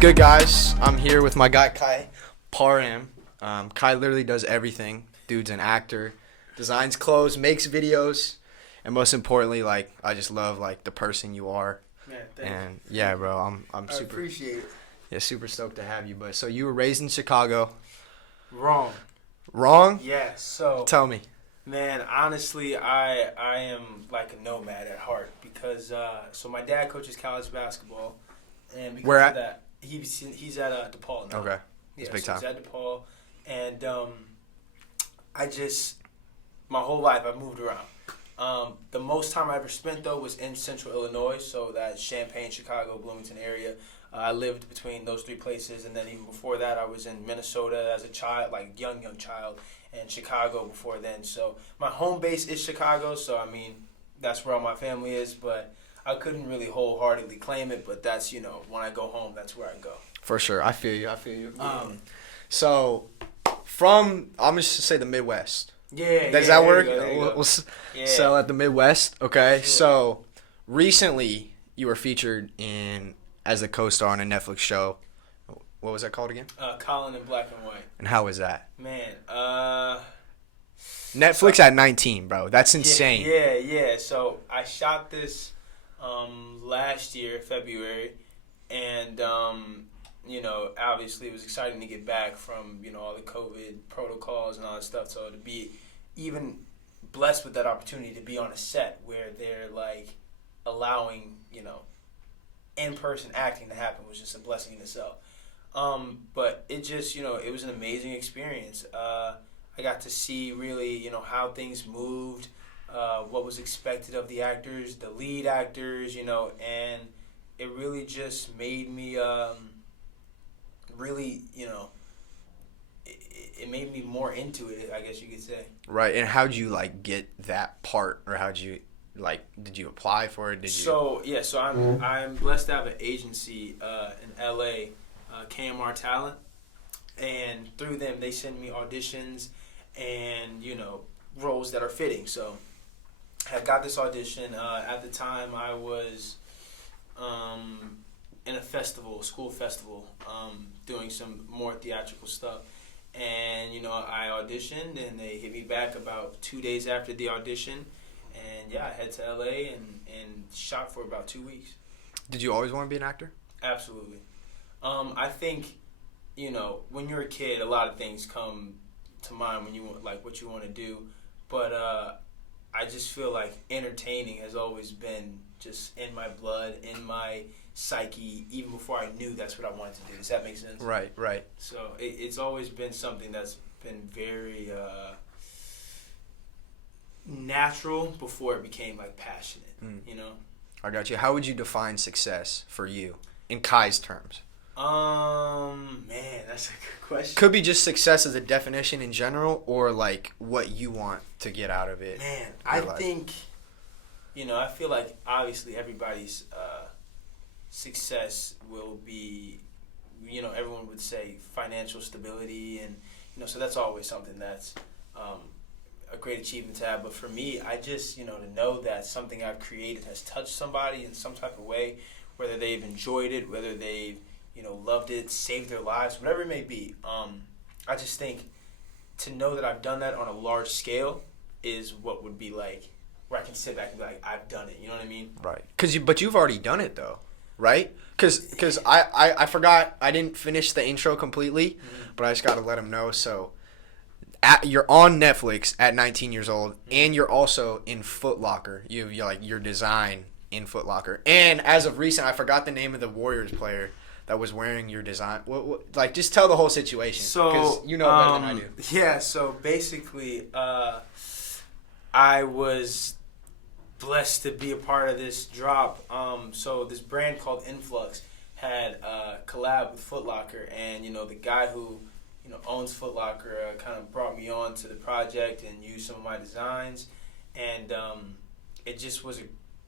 good, guys? I'm here with my guy Kai Parham. Kai literally does everything. Dude's an actor, designs clothes, makes videos, and most importantly, like, I just love like the person you are. Man, thanks. And yeah, bro, I'm I super appreciate it. yeah, super stoked to have you. But so you were raised in Chicago. Wrong. Wrong? Yeah, so Tell me. man, honestly, I am like a nomad at heart because so my dad coaches college basketball, and because Where of at? that, he's at DePaul now. Okay. Yeah, It's big so time. he's at DePaul, and my whole life I moved around. The most time I ever spent though was in Central Illinois, so that Champaign, Chicago, Bloomington area. I lived between those three places, and then even before that, I was in Minnesota as a child, like young child, and Chicago before then. So my home base is Chicago, so I mean that's where all my family is. But I couldn't really wholeheartedly claim it. But that's when I go home, that's where I go. For sure. I feel you. Yeah. So from I'm just to say the Midwest. Yeah. Does yeah, that work? there you go. We'll Yeah. sell at the Midwest. Okay. Sure. So recently you were featured as a co-star on a Netflix show. What was that called again? Colin in Black and White. And how was that? Man, Netflix at 19, bro. That's insane. Yeah. So I shot this last year, February, and obviously it was exciting to get back from all the COVID protocols and all that stuff. So to be even blessed with that opportunity to be on a set where they're like allowing in-person acting to happen was just a blessing in itself. But it just it was an amazing experience. I got to see really how things moved, what was expected of the actors, the lead actors, and it really just made me really it made me more into it, I guess you could say. Right. And how'd you like get that part, or how'd you did you apply for it? So I'm blessed to have an agency in LA, KMR Talent, and through them they send me auditions and roles that are fitting. So I got this audition. At the time I was in a school festival, doing some more theatrical stuff. And I auditioned, and they hit me back about 2 days after the audition. And yeah, I head to LA and shot for about 2 weeks. Did you always want to be an actor? Absolutely. I think, when you're a kid, a lot of things come to mind when you want, like, what you want to do. But I just feel like entertaining has always been just in my blood, in my psyche, even before I knew that's what I wanted to do. Does that make sense? Right. So it's always been something that's been very natural before it became like passionate. I got you. How would you define success for you in Kai's terms? Man, that's a good question. Could be just success as a definition in general, or like what you want to get out of it. Man, I think I feel like obviously everybody's success will be everyone would say financial stability, and so that's always something that's a great achievement to have. But for me, I just to know that something I've created has touched somebody in some type of way, whether they've enjoyed it, whether they've loved it, saved their lives, whatever it may be. I just think to know that I've done that on a large scale is what would be like where I can sit back and be like, I've done it. You know what I mean? Right. But you've already done it though, right? Because I forgot, I didn't finish the intro completely, but I just got to let them know. So you're on Netflix at 19 years old, and you're also in Footlocker. You're like your design in Footlocker. And as of recent, I forgot the name of the Warriors player that was wearing your design. Like, just tell the whole situation. So, because you know better than I do. Yeah, so basically, I was blessed to be a part of this drop. So this brand called Influx had a collab with Footlocker, and the guy who owns Footlocker kind of brought me on to the project and used some of my designs, and it just was a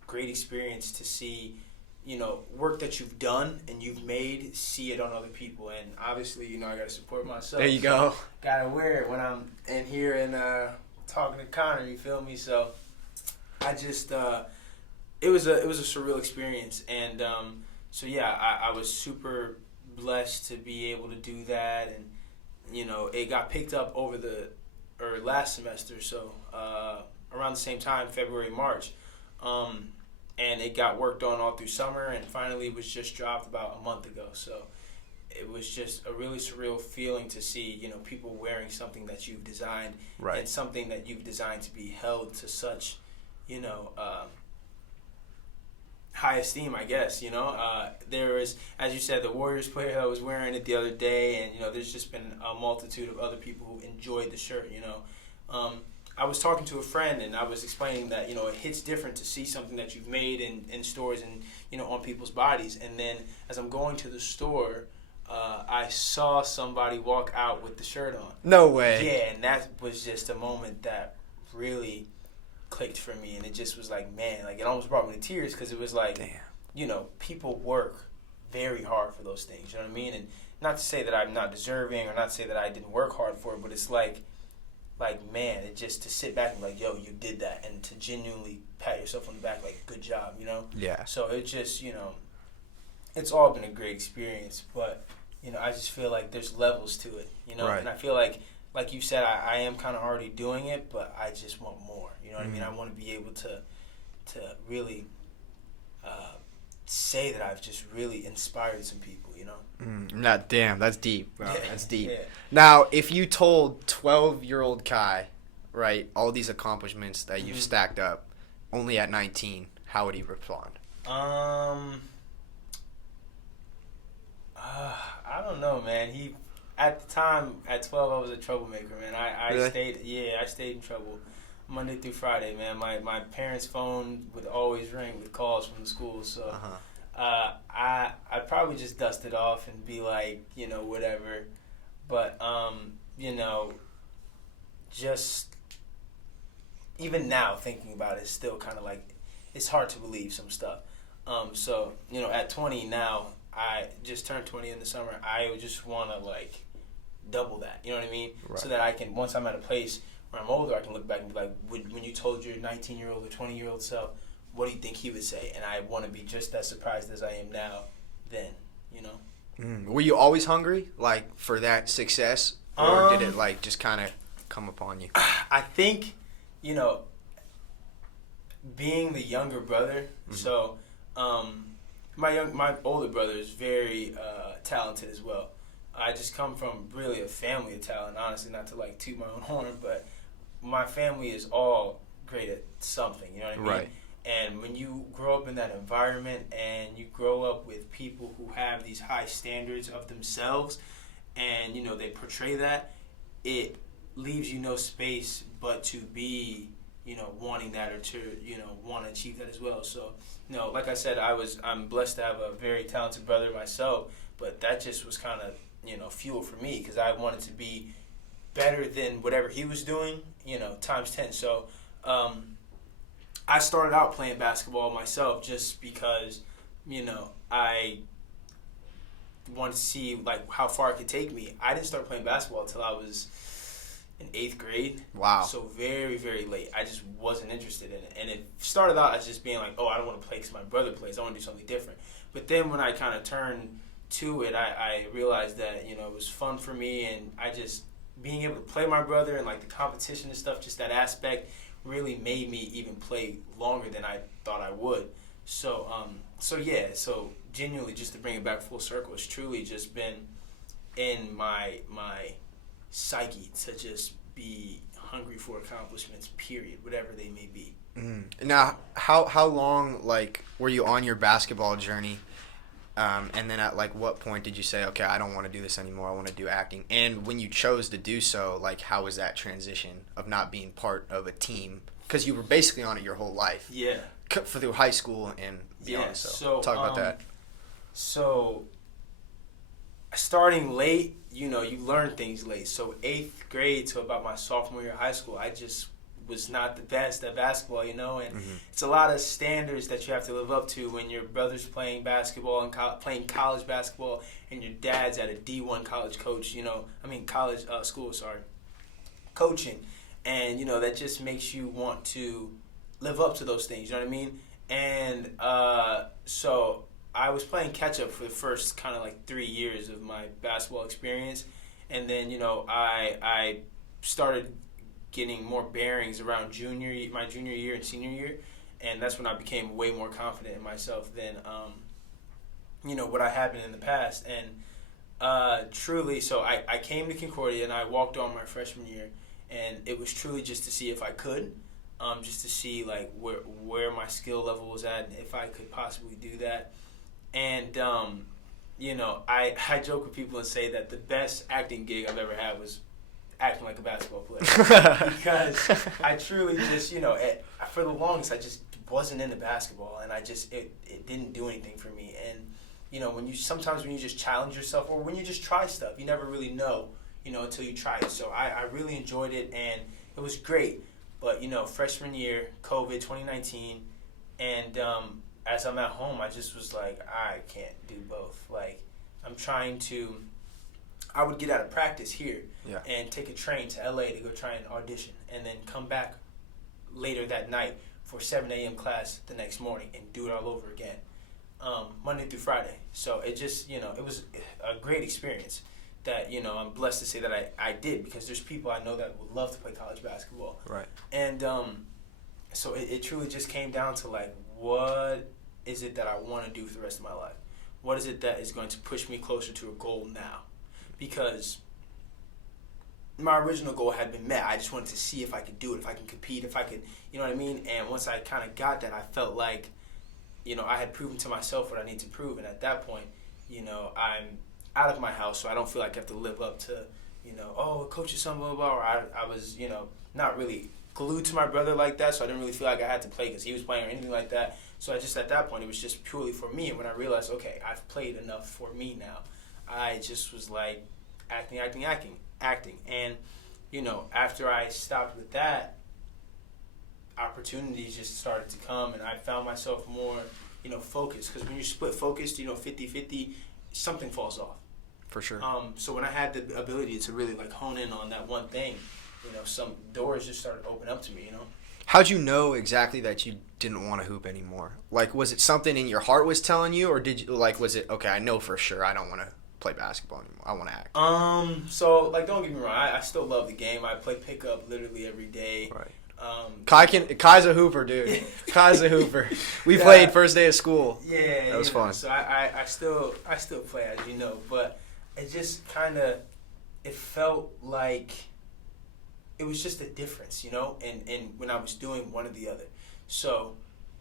great experience to see work that you've done and you've made, see it on other people. And obviously I got to support myself. There you go. Gotta wear it when I'm in here and talking to Connor, you feel me? So I just it was a surreal experience. And so yeah, I was super blessed to be able to do that, and it got picked up over last semester, so around the same time, February, March, and it got worked on all through summer, and finally was just dropped about a month ago. So it was just a really surreal feeling to see people wearing something that you've designed, right, and something that you've designed to be held to such high esteem, I guess. There is, as you said, the Warriors player that was wearing it the other day, and there's just been a multitude of other people who enjoyed the shirt. I was talking to a friend, and I was explaining that it hits different to see something that you've made in stores and on people's bodies, and then as I'm going to the store, I saw somebody walk out with the shirt on. No way. Yeah, and that was just a moment that really clicked for me, and it just was like, man, like it almost brought me to tears, because it was like, damn, people work very hard for those things, you know what I mean? And not to say that I'm not deserving, or not to say that I didn't work hard for it, but it's like man, it just to sit back and be like, yo, you did that, and to genuinely pat yourself on the back, like, good job, Yeah. So it just, it's all been a great experience, but I just feel like there's levels to it, right. And I feel like you said, I am kind of already doing it, but I just want more. You know what I mean? I want to be able to really say that I've just really inspired some people, Damn, that's deep, bro. Yeah. That's deep. Yeah. Now, if you told 12-year-old Kai, right, all these accomplishments that you've stacked up, only at 19, how would he respond? I don't know, man. At the time, at 12, I was a troublemaker, man. I really? stayed in trouble Monday through Friday, man. My parents' phone would always ring with calls from the school, so I'd probably just dust it off and be like, whatever. But just even now thinking about it, it's still kind of like, it's hard to believe some stuff. So at 20 now, I just turned 20 in the summer. I just want to like double that, you know what I mean? Right. So that I can, once I'm at a place where I'm older, I can look back and be like, when you told your 19-year-old or 20-year-old self, what do you think he would say? And I want to be just as surprised as I am now then, Were you always hungry, like, for that success? Or did it, like, just kind of come upon you? I think, being the younger brother, so my older brother is very talented as well. I just come from really a family of talent, honestly, not to like toot my own horn, but my family is all great at something, you know what I mean? Right. And when you grow up in that environment and you grow up with people who have these high standards of themselves and, they portray that, it leaves you no space but to be, wanting that or to, want to achieve that as well. So, like I said, I'm blessed to have a very talented brother myself, but that just was kind of, fuel for me, because I wanted to be better than whatever he was doing, times 10. So, I started out playing basketball myself just because, I wanted to see like how far it could take me. I didn't start playing basketball until I was in 8th grade. Wow. So very, very late. I just wasn't interested in it. And it started out as just being like, oh, I don't want to play because my brother plays. I want to do something different. But then when I kind of turned to it, I realized that, it was fun for me, and I just, being able to play my brother and like the competition and stuff, just that aspect really made me even play longer than I thought I would. So genuinely, just to bring it back full circle, it's truly just been in my psyche to just be hungry for accomplishments, period, whatever they may be. Now, how long, like, were you on your basketball journey? And then at, like, what point did you say, okay, I don't want to do this anymore, I want to do acting? And when you chose to do so, like, how was that transition of not being part of a team? Because you were basically on it your whole life. Yeah. Through high school and beyond. Yeah, so talk about that. So, starting late, you learn things late. So 8th grade to about my sophomore year of high school, I just was not the best at basketball, and it's a lot of standards that you have to live up to when your brother's playing basketball and playing college basketball, and your dad's at a D1 college coach, college school, coaching. And, that just makes you want to live up to those things, you know what I mean? And so I was playing catch up for the first kind of like 3 years of my basketball experience, and then I started getting more bearings around my junior year and senior year, and that's when I became way more confident in myself than what I had been in the past. And truly, so I came to Concordia and I walked on my freshman year, and it was truly just to see if I could, just to see like where my skill level was at and if I could possibly do that. And I joke with people and say that the best acting gig I've ever had was acting like a basketball player, because I truly just for the longest I just wasn't into basketball, and it didn't do anything for me. And when you just challenge yourself, or when you just try stuff, you never really know until you try it. So I really enjoyed it, and it was great. But freshman year, COVID 2019, and as I'm at home, I just was like, I can't do both. Like, I would get out of practice here and take a train to LA to go try and audition, and then come back later that night for 7 a.m. class the next morning and do it all over again, Monday through Friday. So it just, it was a great experience that, I'm blessed to say that I did, because there's people I know that would love to play college basketball. Right. And so it truly just came down to, like, what is it that I want to do for the rest of my life? What is it that is going to push me closer to a goal now? Because my original goal had been met. I just wanted to see if I could do it, if I can compete, if I could, you know what I mean? And once I kind of got that, I felt like, I had proven to myself what I need to prove. And at that point, I'm out of my house, so I don't feel like I have to live up to, coach is something, blah, blah, blah. Or I was, not really glued to my brother like that, so I didn't really feel like I had to play because he was playing or anything like that. So at that point, it was just purely for me. And when I realized, okay, I've played enough for me now, I just was like acting. And, after I stopped with that, opportunities just started to come, and I found myself more, focused. Because when you're split focused, 50-50, something falls off. For sure. So when I had the ability to really like hone in on that one thing, some doors just started to open up to me, How'd you know exactly that you didn't want to hoop anymore? Like, was it something in your heart was telling you, or was it, okay, I know for sure I don't want to play basketball anymore, I want to act? So, like, don't get me wrong, I still love the game. I play pickup literally every day. Right. Kai's a hooper, dude. Kai's a hooper. We played first day of school. Yeah, that was fun. So I still play, as you know, but it just kind of, it felt like it was just a difference, and when I was doing one or the other. So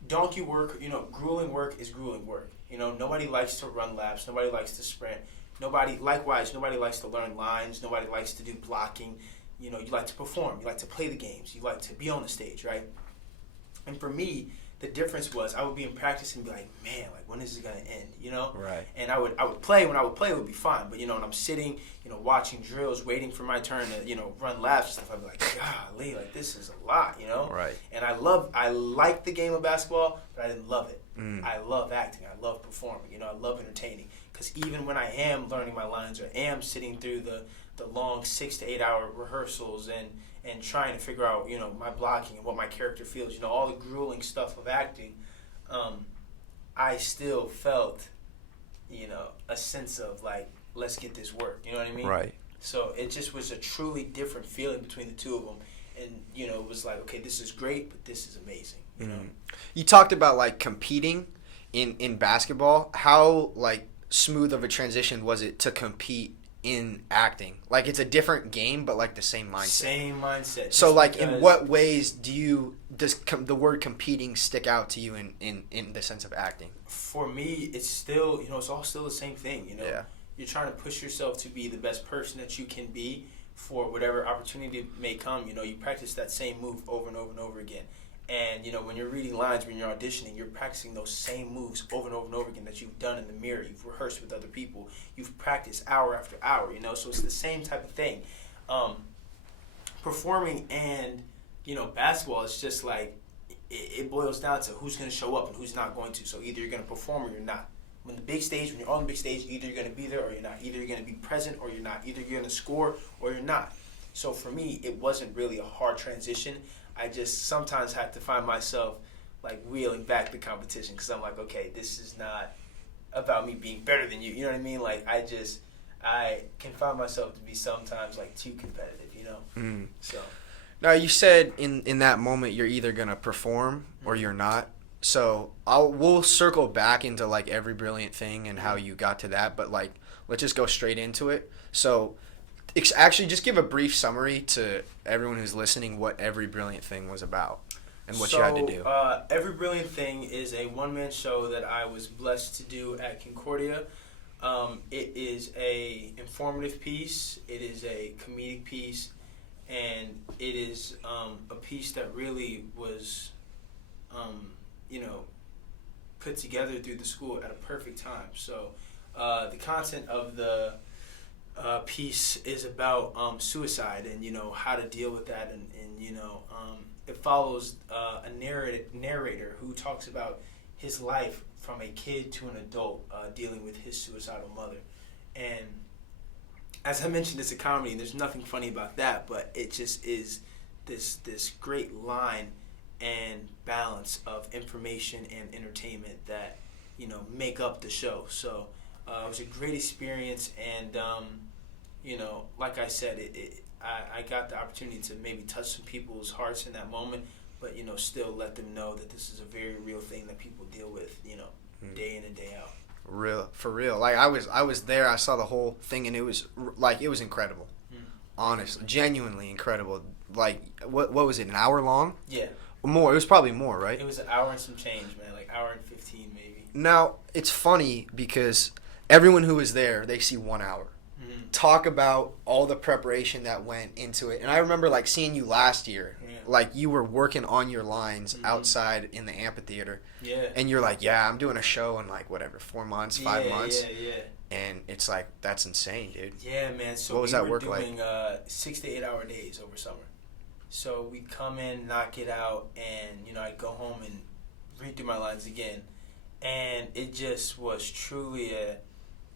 donkey work, grueling work is grueling work. Nobody likes to run laps. Nobody likes to sprint. Nobody likes to learn lines. Nobody likes to do blocking. You like to perform. You like to play the games. You like to be on the stage, right? And for me, the difference was I would be in practice and be like, man, like, when is it going to end, Right. And I would play. When I would play, it would be fine. But, when I'm sitting, watching drills, waiting for my turn to, run laps and stuff, I'd be like, golly, like, this is a lot, Right. And I like the game of basketball, but I didn't love it. I love acting. I love performing. I love entertaining. Because even when I am learning my lines or am sitting through the long 6 to 8 hour rehearsals and trying to figure out, my blocking and what my character feels, all the grueling stuff of acting, I still felt, a sense of, like, let's get this work, you know what I mean? Right. So it just was a truly different feeling between the two of them. And, it was like, okay, this is great, but this is amazing, you know? You talked about, like, competing in basketball. How, like, smooth of a transition was it to compete in acting? Like, it's a different game, but like the same mindset. Same mindset. So, like, in what ways does the word competing stick out to you in the sense of acting? For me, it's still, it's all still the same thing, Yeah. You're trying to push yourself to be the best person that you can be for whatever opportunity may come. You practice that same move over and over and over again. And, when you're reading lines, when you're auditioning, you're practicing those same moves over and over and over again that you've done in the mirror. You've rehearsed with other people. You've practiced hour after hour, So it's the same type of thing. Performing and, basketball is just like, it boils down to who's going to show up and who's not going to. So either you're going to perform or you're not. When you're on the big stage, either you're going to be there or you're not. Either you're going to be present or you're not. Either you're going to score or you're not. So for me, it wasn't really a hard transition. I just sometimes have to find myself like wheeling back the competition because I'm like, okay, this is not about me being better than you. You know what I mean? Like I can find myself to be sometimes like too competitive. You know. Mm. So. Now you said in that moment you're either gonna perform or you're not. So we'll circle back into like every brilliant thing and how you got to that, but like let's just go straight into it. So actually just give a brief summary to everyone who's listening what Every Brilliant Thing was about and what you had to do. Every Brilliant Thing is a one-man show that I was blessed to do at Concordia. It is a informative piece. It is a comedic piece. And it is a piece that really was, put together through the school at a perfect time. So the content of the piece is about suicide and, how to deal with that. And it follows a narrator who talks about his life from a kid to an adult dealing with his suicidal mother. And as I mentioned, it's a comedy, and there's nothing funny about that, but it just is this great line and balance of information and entertainment that, make up the show. So it was a great experience, and, like I said, I got the opportunity to maybe touch some people's hearts in that moment, but, still let them know that this is a very real thing that people deal with, day in and day out. For real. Like I was there. I saw the whole thing, and it was incredible. Honestly, genuinely incredible. Like what was it? An hour long? Yeah. More. It was probably more, right? It was an hour and some change, man. Like hour and 15 maybe. Now it's funny because everyone who was there, they see 1 hour. Mm-hmm. Talk about all the preparation that went into it, and I remember like seeing you last year. Yeah. Like you were working on your lines outside in the amphitheater. Yeah. And you're like, yeah, I'm doing a show in like whatever, 4 months, 5 months. Yeah. And it's like, that's insane, dude. Yeah, man. So what was that work like? We were doing 6 to 8 hour days over summer. So we'd come in, knock it out, and I'd go home and read through my lines again. And it just was truly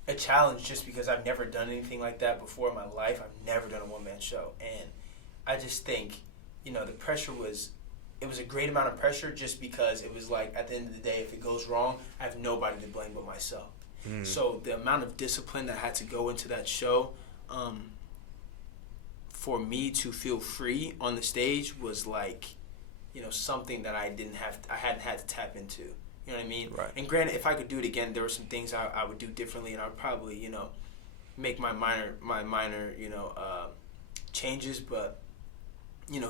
a challenge, just because I've never done anything like that before in my life. I've never done a one-man show. And I just think, the pressure was a great amount of pressure, just because it was like, at the end of the day, if it goes wrong, I have nobody to blame but myself. So the amount of discipline that had to go into that show, for me to feel free on the stage was like, something that I hadn't had to tap into. You know what I mean? Right. And granted, if I could do it again, there were some things I would do differently, and I would probably, make my minor, changes. But,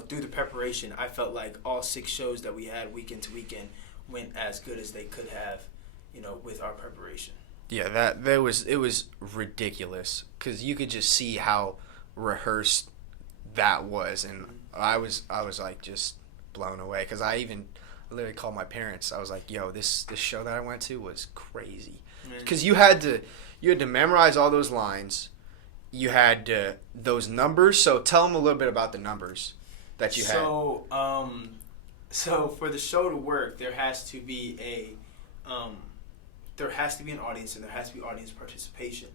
through the preparation, I felt like all 6 shows that we had weekend to weekend went as good as they could have, with our preparation. Yeah, it was ridiculous, because you could just see how rehearsed that was, and I was like just blown away, because I literally called my parents. I was like, yo, this show that I went to was crazy, because you had to memorize all those lines, you had those numbers. So tell them a little bit about the numbers that you had. So for the show to work, there has to be an audience, and there has to be audience participation.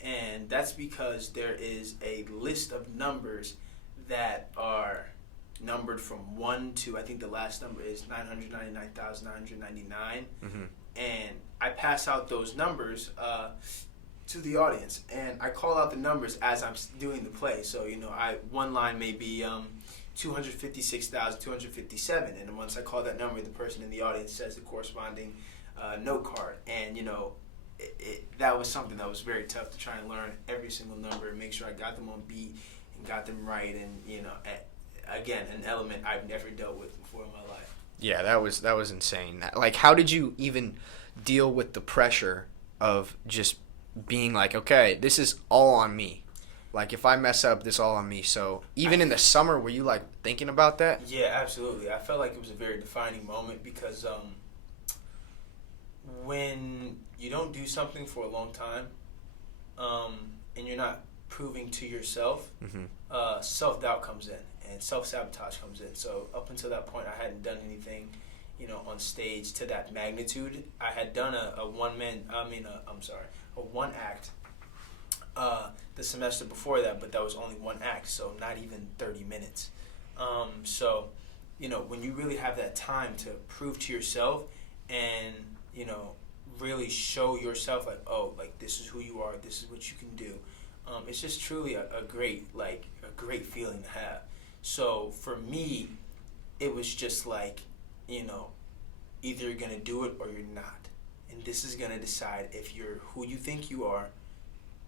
And that's because there is a list of numbers that are numbered from 1 to, I think the last number is 999,999. Mm-hmm. And I pass out those numbers to the audience, and I call out the numbers as I'm doing the play. So, one line may be 256,257, and once I call that number, the person in the audience says the corresponding note card. And, that was something that was very tough to try and learn every single number and make sure I got them on beat and got them right. And, again, an element I've never dealt with before in my life. Yeah, that was insane. Like, how did you even deal with the pressure of just being like, okay, this is all on me? Like, if I mess up, this all on me. So even in the summer, were you like thinking about that? Yeah, absolutely. I felt like it was a very defining moment, because when you don't do something for a long time, and you're not proving to yourself, self-doubt comes in and self-sabotage comes in. So up until that point, I hadn't done anything, on stage to that magnitude. I had done a one act the semester before that, but that was only one act, so not even 30 minutes. So, when you really have that time to prove to yourself and, really show yourself like, oh, like this is who you are, this is what you can do. It's just truly a great feeling to have. So for me, it was just like, either you're gonna do it or you're not, and this is gonna decide if you're who you think you are,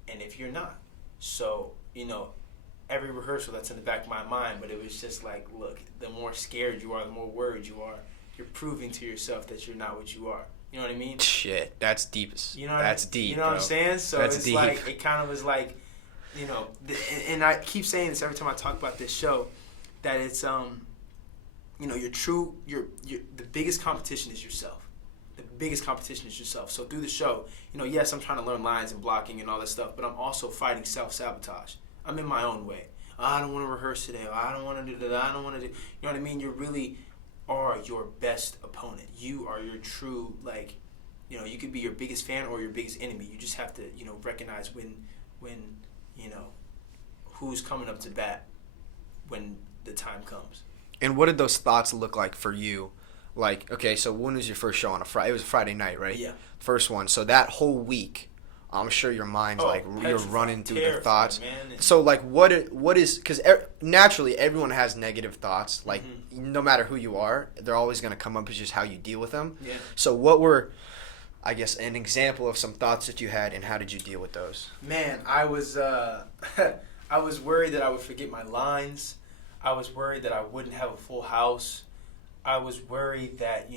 and if you're not. So every rehearsal, that's in the back of my mind, but it was just like, look, the more scared you are, the more worried you are, you're proving to yourself that you're not what you are. You know what I mean? Shit, that's deep. That's deep. You know what I'm saying? So that's it's deep. like, it kind of was like, and I keep saying this every time I talk about this show, that it's the biggest competition is yourself. The biggest competition is yourself. So through the show, yes, I'm trying to learn lines and blocking and all that stuff, but I'm also fighting self-sabotage. I'm in my own way. I don't want to rehearse today. I don't want to do that. I don't want to do. You know what I mean? You really are your best opponent. You are your true, like, you could be your biggest fan or your biggest enemy. You just have to, recognize when who's coming up to bat when the time comes. And what did those thoughts look like for you? Like, okay, so when was your first show on a Friday? It was a Friday night, right? Yeah. First one. So that whole week, I'm sure your mind's you're running through the thoughts. Man. So like, what is, because naturally everyone has negative thoughts. Like, no matter who you are, they're always going to come up. It's just how you deal with them. Yeah. So what were, I guess, an example of some thoughts that you had, and how did you deal with those? Man, I was I was worried that I would forget my lines. I was worried that I wouldn't have a full house. I was worried that,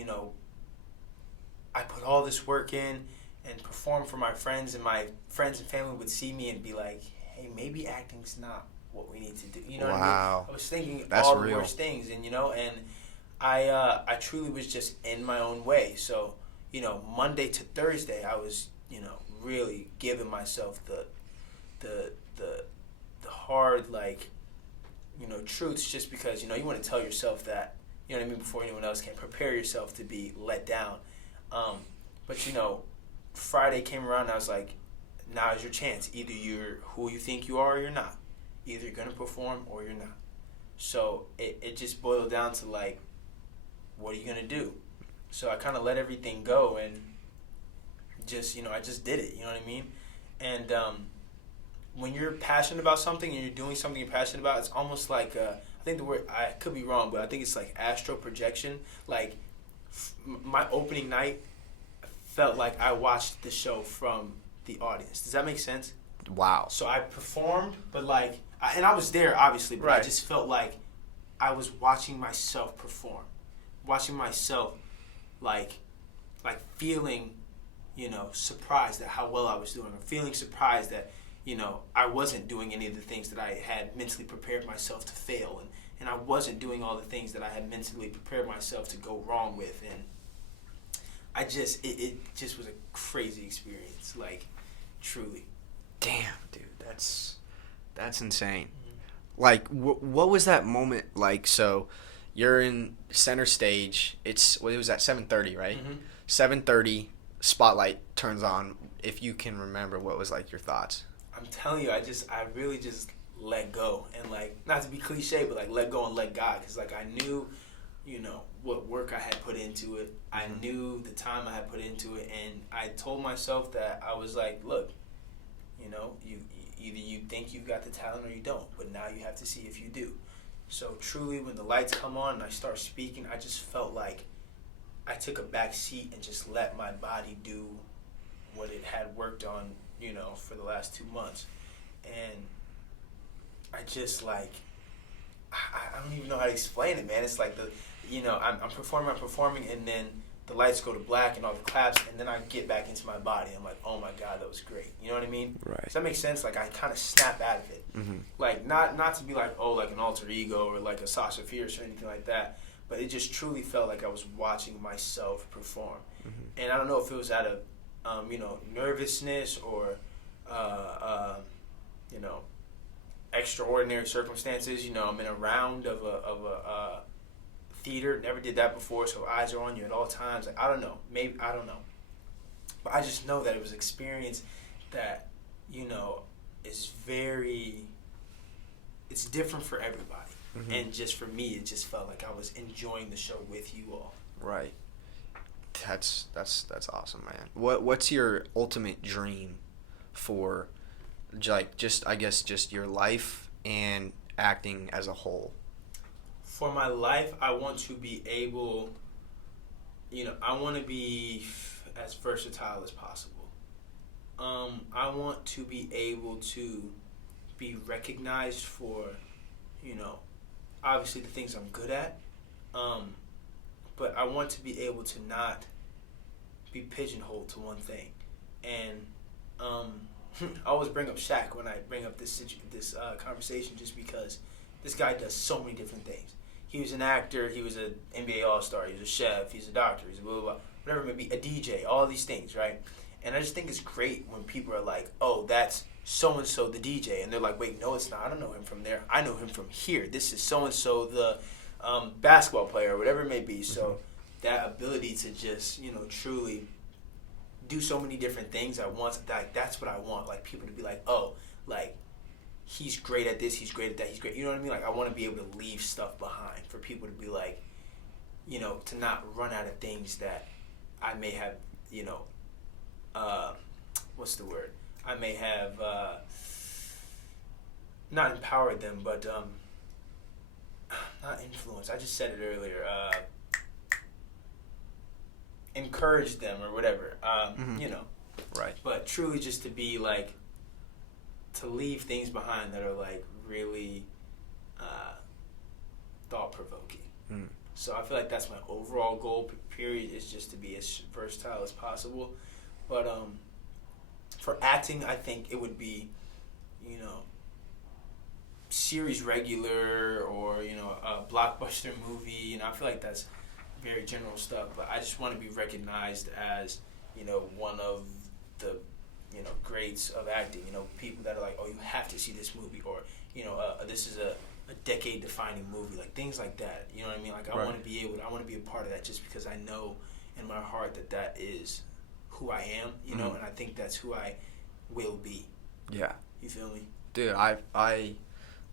I put all this work in and perform for my friends, and my friends and family would see me and be like, hey, maybe acting's not what we need to do. You know what I mean? I was thinking all the worst things, and and I truly was just in my own way. So, Monday to Thursday, I was, really giving myself the hard, like, truths, just because, you want to tell yourself that, you know what I mean, before anyone else can. Prepare yourself to be let down. But, Friday came around and I was like, now is your chance. Either you're who you think you are or you're not. Either you're going to perform or you're not. So it just boiled down to, like, what are you going to do? So I kind of let everything go and just, I just did it. You know what I mean? And when you're passionate about something and you're doing something you're passionate about, it's almost like, I think the word, I could be wrong, but I think it's like astral projection. Like, my opening night felt like I watched the show from the audience. Does that make sense? Wow. So I performed, but like, and I was there obviously, but I just felt like I was watching myself perform, watching myself, like feeling, surprised at how well I was doing, or feeling surprised that, I wasn't doing any of the things that I had mentally prepared myself to fail, and I wasn't doing all the things that I had mentally prepared myself to go wrong with, and I just, it just was a crazy experience, like, truly. Damn, dude, that's insane. Mm-hmm. Like, what was that moment like? So, you're in center stage. It was at 7:30, right? Mm-hmm. 7:30, spotlight turns on. If you can remember, what was like your thoughts? I'm telling you, I really just let go, and like, not to be cliche, but like let go and let God, because like I knew, what work I had put into it. I knew the time I had put into it, and I told myself that I was like, look, you either you think you've got the talent or you don't, but now you have to see if you do. So truly, when the lights come on and I start speaking, I just felt like I took a back seat and just let my body do what it had worked on, for the last 2 months. And I just, like, I don't even know how to explain it, man. It's like I'm performing, and then the lights go to black and all the claps, and then I get back into my body. I'm like, oh my God, that was great. You know what I mean? Right. Does that make sense? Like, I kind of snap out of it. Mm-hmm. Like, not to be like, oh, like an alter ego or like a Sasha Fierce or anything like that, but it just truly felt like I was watching myself perform. Mm-hmm. And I don't know if it was out of, nervousness or, extraordinary circumstances. I'm in a round of a theater. Never did that before, so eyes are on you at all times. Like, I don't know. Maybe, I don't know. But I just know that it was an experience that, is it's different for everybody. Mm-hmm. And just for me, it just felt like I was enjoying the show with you all. Right. That's awesome, man. What's your ultimate dream for, like, just I guess just your life and acting as a whole? For my life, I want to be able, I want to be as versatile as possible. I want to be able to be recognized for, obviously the things I'm good at. But I want to be able to not be pigeonholed to one thing. And I always bring up Shaq when I bring up this conversation, just because this guy does so many different things. He was an actor, he was an NBA All-Star, he was a chef, he's a doctor, he's a blah, blah, blah, whatever it may be, a DJ, all these things, right? And I just think it's great when people are like, oh, that's so-and-so the DJ. And they're like, wait, no, it's not. I don't know him from there. I know him from here. This is so-and-so the basketball player or whatever it may be. So that ability to just, truly do so many different things at once, that's what I want. Like, people to be like, oh, like, he's great at this, he's great at that, he's great. You know what I mean? Like, I want to be able to leave stuff behind for people to be like, to not run out of things that I may have, what's the word? I may have not empowered them, but not influence. I just said it earlier. Encourage them or whatever. Right. But truly, just to be like, to leave things behind that are like really thought provoking. So I feel like that's my overall goal. Period, is just to be as versatile as possible. But for acting, I think it would be, series regular or a blockbuster movie. I feel like that's very general stuff. But I just want to be recognized as one of the greats of acting. People that are like, oh, you have to see this movie, or this is a decade-defining movie, like things like that. You know what I mean? Like, I want to be able. I want to be a part of that, just because I know in my heart that is who I am, and I think that's who I will be. Yeah. You feel me? Dude, I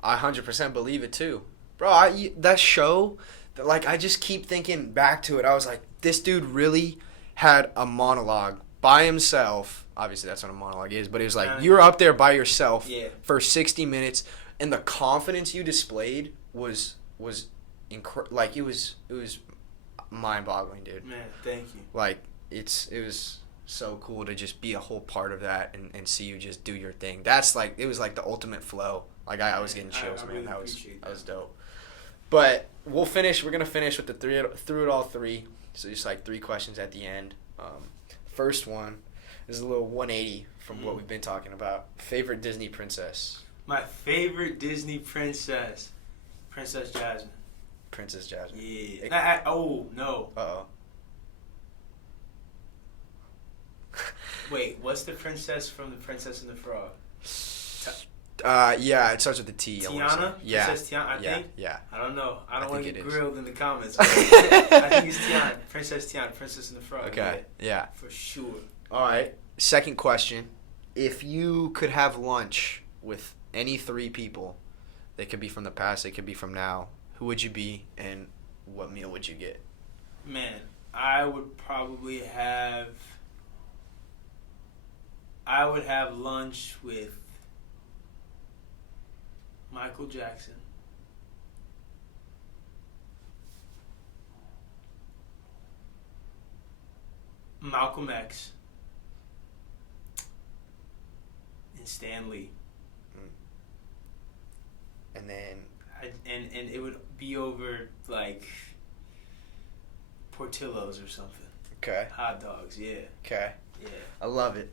100% believe it too. Bro, that show, like, I just keep thinking back to it. I was like, this dude really had a monologue by himself. Obviously, that's what a monologue is, but it was like, you're up there by yourself for 60 minutes, and the confidence you displayed was like, it was mind-boggling, dude. Man, thank you. Like, it was so cool to just be a whole part of that and see you just do your thing. That's like, it was like the ultimate flow. Like, I was getting chills, man. Really That was that. dope. But we're gonna finish with the Thru It All 3. So just like 3 questions at the end. First one is a little 180 from what we've been talking about. Favorite Disney princess? My favorite Disney princess, Princess Jasmine. Princess Jasmine. Yeah. Oh no. Uh-oh. Wait, what's the princess from The Princess and the Frog? Yeah, it starts with the T. Tiana? Yeah. Princess Tiana, I think? Yeah. I don't know. I don't want to get grilled in the comments. I think it's Tiana. Princess Tiana, Princess and the Frog. Okay, yeah. For sure. All right. Second question. If you could have lunch with any 3 people, they could be from the past, they could be from now, who would you be and what meal would you get? Man, I would probably have lunch with Michael Jackson, Malcolm X, and Stan Lee. And then... And it would be over, like, Portillo's or something. Okay. Hot dogs, yeah. Okay. Yeah. I love it.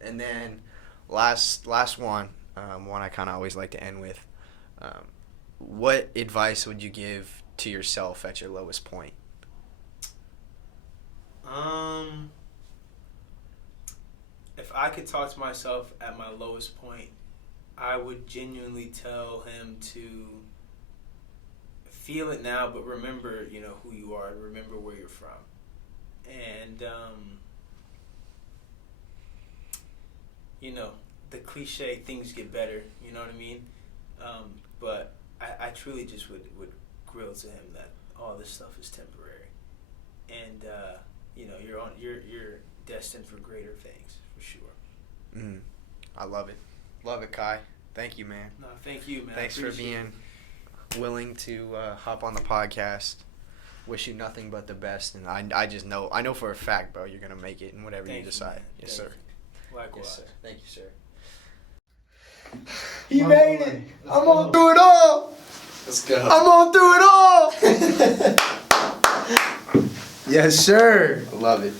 And then last one, one I kind of always like to end with. What advice would you give to yourself at your lowest point? If I could talk to myself at my lowest point, I would genuinely tell him to feel it now, but remember, who you are. Remember where you're from. And, the cliche, things get better, you know what I mean? But I truly just would grill to him that all this stuff is temporary. And you're destined for greater things for sure. I love it, Kai. Thank you, man. No, thank you, man. Thanks for being willing to hop on the podcast. Wish you nothing but the best, and I just know for a fact, bro, you're gonna make it in whatever you decide. Yes, sir. Likewise. Yes, sir. Thank you, sir. He made it. I'm on Through It All. Let's go. I'm on Through It All. Yes, sir. I love it.